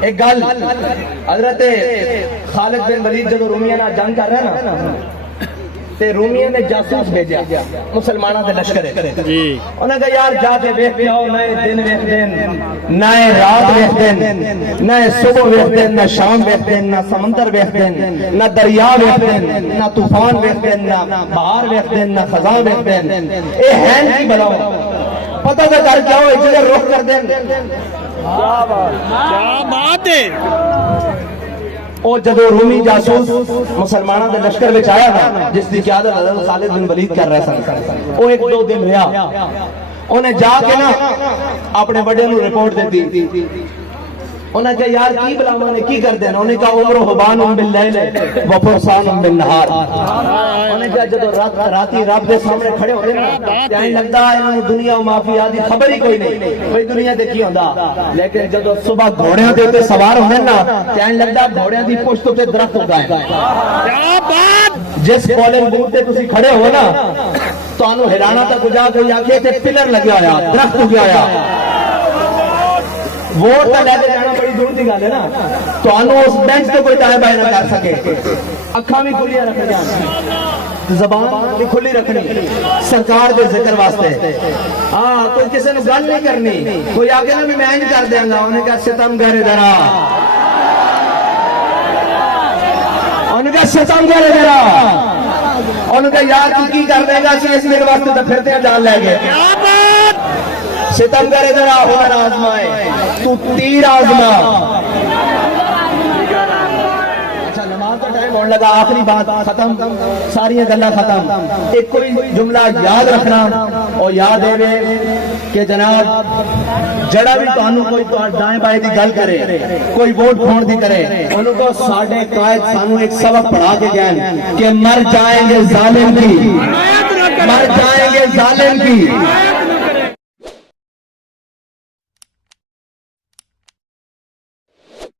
ایک گل حضرت خالد بن ولید جب رومیاں نال جنگ کر رہا نا تے رومیاں نے جاسوس بھیجا مسلمانوں دے لشکر جی انہاں کہا یار جا کے ویکھ کے آؤ نئے دن ویکھ دین نئے رات ویکھ دین نئے صبح ویکھ دین نہ شام ویکھ دین نہ سمندر ویکھ دین نہ دریا ویکھ دین نہ طوفان ویکھ دین نہ بہار ویکھ دین نہ خزاں ویکھ دین اے ہیں کی بلاؤ پتہ تو کر کے آؤ ایک جگہ رخ کر دین کیا بات ہے اور جدو رومی جاسوس مسلمانوں دے لشکر وچ آیا نا جس دی قیادت حضرت خالد بن ولید کر رہے سن وہ ایک دو دن رہا انہیں جا کے نا اپنے بڑے نو رپورٹ دیتی انہیں کہا یار کی بلاواں نے کی کر دینا انہیں کہا عمر حبان باللیل و فرسان بالنہار انہیں کہا جدو راتی رب دے سامنے کھڑے ہوتے نا یعنی لگتا ہے انہوں دنیا و معافی آدھی خبر ہی کوئی نہیں کوئی دنیا دے کی ہوندہ لیکن جدو صبح گھوڑیاں دے ہوتے سوار ہوتے نا یعنی لگتا ہے گھوڑیاں دی پشت پہ درخت ہوتا ہے جس پولنگ بوتھ تے تسی کھڑے ہو نا تو انہوں ہلانا تک جا کے آکے تے پلر لگیا ہویا درخت ہو گیا ہویا ووٹ کا لے کے جانا بڑی دور کی گل ہے نا تو انہوں اس بینچ تو کوئی دائیں بائیں نہ کر سکے اکھاں بھی کھلیاں رکھ جان زبان بھی کھلی رکھنی سرکار دے ذکر واسطے ہاں کوئی کسی نے گل نہیں کرنی کوئی آگے نا بھی میں نہیں کر دیں گا انہیں کہا ستم گھر درا انہیں کہا ستم گھر درا انہیں کہا یار کی کر دے گا اس دن واسطے تو پھرتے ہیں جان لے گئے ستم کرے ذرا ہنر آزمائے تو تیر آزما اچھا نماز کا ٹائم ہونے لگا آخری بات ختم ساری گلاں ختم ایک کوئی جملہ یاد رکھنا اور یاد ہے کہ جناب جڑا بھی تانوں کوئی دائیں بائیں دی گل کرے کوئی ووٹ کھون دی کرے انہوں کو ساڑھے قائد سانوں ایک سبق پڑھا کے گئے کہ مر جائیں گے ظالم کی مر جائیں گے ظالم کی